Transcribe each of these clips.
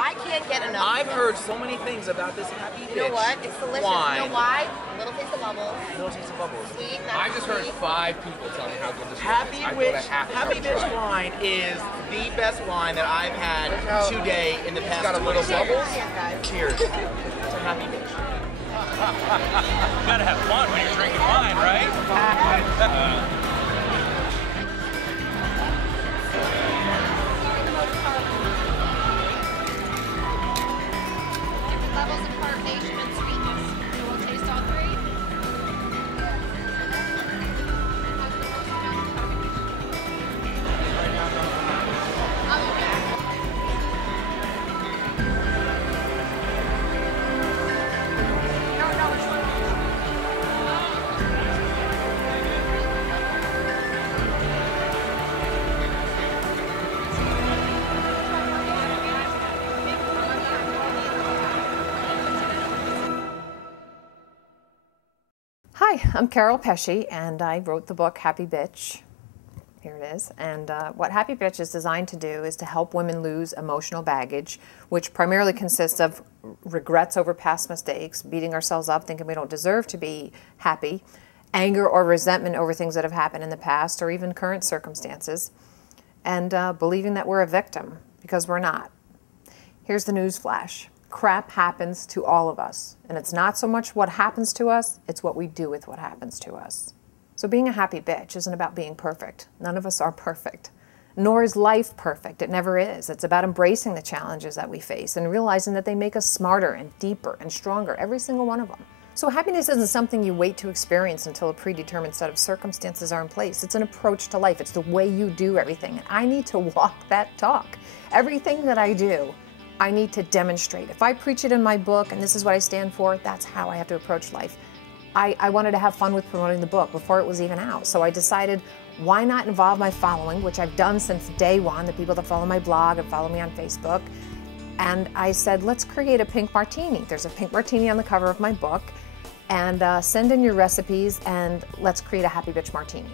I can't get enough. I've heard so many things about this Happy Bitch. You know what? It's delicious. Wine. You know why? Little taste of bubbles. Little taste of bubbles. Sweet, I not just sweet. heard 5 people tell me how good this Happy Bitch wine is the best wine that I've had today in the past. Got a little bubbles. Cheers to Happy Bitch. You gotta have fun when you're drinking wine, right? Levels of carbonation and sweetness. So we'll taste all 3. I'll be back. Hi, I'm Carol Pesci, and I wrote the book Happy Bitch. Here it is. And what Happy Bitch is designed to do is to help women lose emotional baggage, which primarily consists of regrets over past mistakes, beating ourselves up, thinking we don't deserve to be happy, anger or resentment over things that have happened in the past or even current circumstances, and believing that we're a victim, because we're not. Here's the news flash. Crap happens to all of us. And it's not so much what happens to us, it's what we do with what happens to us. So being a happy bitch isn't about being perfect. None of us are perfect. Nor is life perfect. It never is. It's about embracing the challenges that we face and realizing that they make us smarter and deeper and stronger, every single one of them. So happiness isn't something you wait to experience until a predetermined set of circumstances are in place. It's an approach to life. It's the way you do everything. And I need to walk that talk. Everything that I do, I need to demonstrate. If I preach it in my book and this is what I stand for, that's how I have to approach life. I wanted to have fun with promoting the book before it was even out. So I decided, why not involve my following, which I've done since day one, the people that follow my blog and follow me on Facebook. And I said, let's create a pink martini. There's a pink martini on the cover of my book. And send in your recipes and let's create a Happy Bitch martini.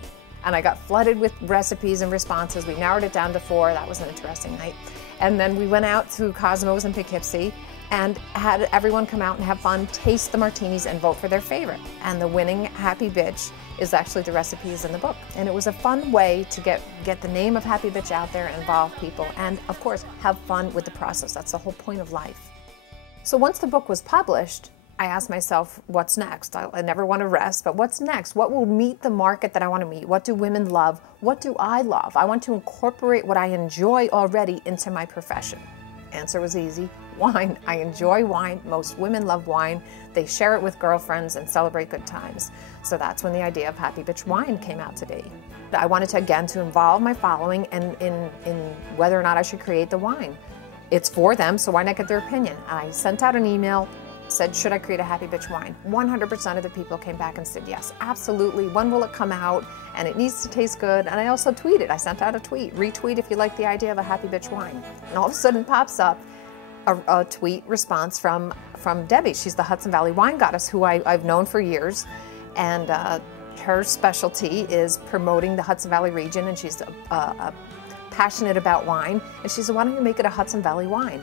And I got flooded with recipes and responses. We narrowed it down to 4. That was an interesting night. And then we went out to Cosmos in Poughkeepsie and had everyone come out and have fun, taste the martinis, and vote for their favorite. And the winning Happy Bitch is actually the recipes in the book. And it was a fun way to get the name of Happy Bitch out there, involve people, and of course, have fun with the process. That's the whole point of life. So once the book was published, I asked myself, what's next? I never want to rest, but what's next? What will meet the market that I want to meet? What do women love? What do I love? I want to incorporate what I enjoy already into my profession. Answer was easy. Wine. I enjoy wine. Most women love wine. They share it with girlfriends and celebrate good times. So that's when the idea of Happy Bitch Wine came out to be. I wanted to, again, to involve my following in whether or not I should create the wine. It's for them, so why not get their opinion? I sent out an email, said, should I create a Happy Bitch wine? 100% of the people came back and said, yes, absolutely. When will it come out? And it needs to taste good. And I also tweeted. I sent out a tweet. Retweet if you like the idea of a Happy Bitch wine. And all of a sudden pops up a tweet response from Debbie. She's the Hudson Valley wine goddess who I've known for years. And her specialty is promoting the Hudson Valley region. And she's passionate about wine. And she said, why don't you make it a Hudson Valley wine?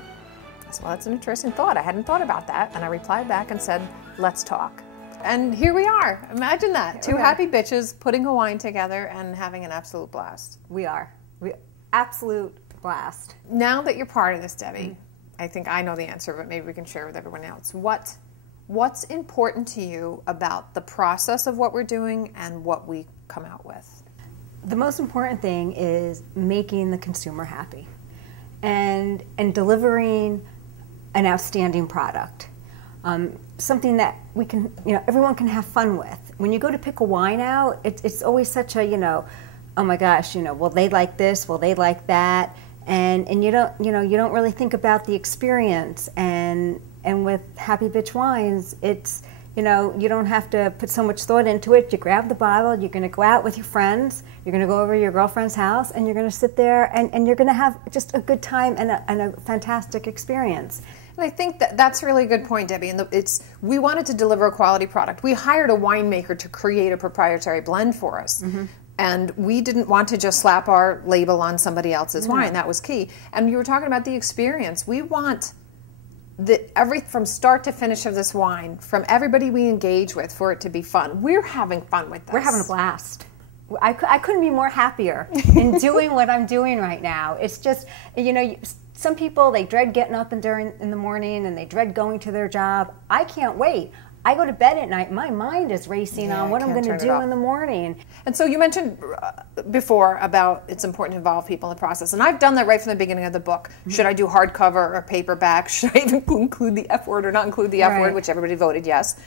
Well, that's an interesting thought. I hadn't thought about that. And I replied back and said, let's talk. And here we are. Imagine that. Two happy bitches putting a wine together and having an absolute blast. We are. Absolute blast. Now that you're part of this, Debbie, I think I know the answer, but maybe we can share with everyone else. What's important to you about the process of what we're doing and what we come out with? The most important thing is making the consumer happy and delivering an outstanding product, something that we can, everyone can have fun with. When you go to pick a wine out, it's always such a, oh my gosh, well they like this, well they like that, and you don't really think about the experience. And with Happy Bitch wines, it's you don't have to put so much thought into it. You grab the bottle, you're going to go out with your friends, you're going to go over to your girlfriend's house, and you're going to sit there and you're going to have just a good time and a fantastic experience. And I think that's a really good point, Debbie. And we wanted to deliver a quality product. We hired a winemaker to create a proprietary blend for us. And we didn't want to just slap our label on somebody else's wine. That was key. And you were talking about the experience. We want from start to finish of this wine, from everybody we engage with, for it to be fun. We're having fun with this. We're having a blast. I couldn't be more happier in doing what I'm doing right now. It's just, you know, some people, they dread getting up in the morning and they dread going to their job. I can't wait. I go to bed at night, my mind is racing on what I'm going to do in the morning. And so you mentioned before about it's important to involve people in the process. And I've done that right from the beginning of the book. Should I do hardcover or paperback? Should I even include the F word or not include the F word, which everybody voted yes.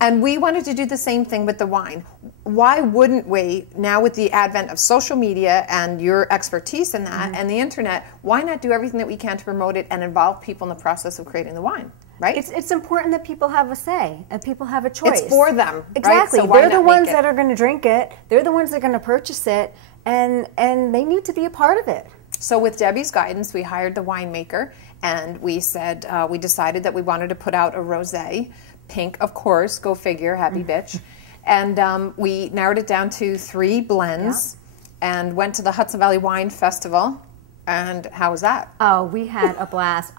And we wanted to do the same thing with the wine. Why wouldn't we, now with the advent of social media and your expertise in that and the internet, why not do everything that we can to promote it and involve people in the process of creating the wine? Right? It's important that people have a say and people have a choice. It's for them. Exactly. Right? So they're the ones that are going to drink it. They're the ones that are going to purchase it, and they need to be a part of it. So with Debbie's guidance, we hired the winemaker, and we said we decided that we wanted to put out a rosé, pink, of course. Go figure, Happy Bitch. And we narrowed it down to 3 blends, and went to the Hudson Valley Wine Festival. And how was that? Oh, we had a blast.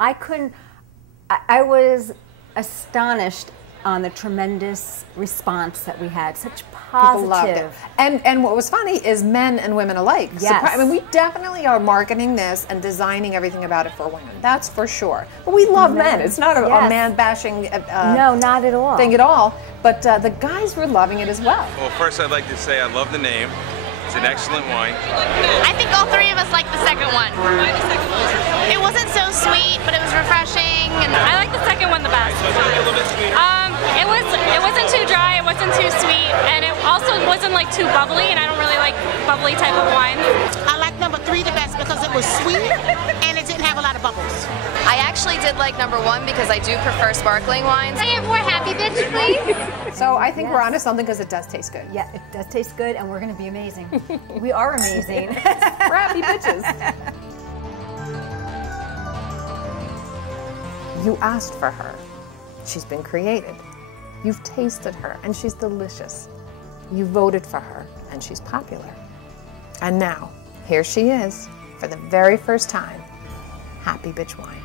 I was astonished on the tremendous response that we had. Such positive. People loved it. And what was funny is men and women alike. Yes. I mean, we definitely are marketing this and designing everything about it for women. That's for sure. But we love men. It's not a man-bashing no, not at all. thing at all. But the guys were loving it as well. Well, first I'd like to say I love the name. It's an excellent wine. I think all 3 of us liked the second one. Why the second one? It wasn't so sweet, but it was refreshing. And I like the second one the best. It wasn't too dry, it wasn't too sweet, and it also wasn't like too bubbly, and I don't really like bubbly type of wines. I like number 3 the best because it was sweet and it didn't have a lot of bubbles. I actually did like number 1 because I do prefer sparkling wines. Can I have more Happy Bitch, please? So I think we're onto something because it does taste good. Yeah, it does taste good, and we're going to be amazing. We are amazing. We're happy bitches. You asked for her. She's been created. You've tasted her, and she's delicious. You voted for her, and she's popular. And now, here she is, for the very first time, Happy Bitch Wine.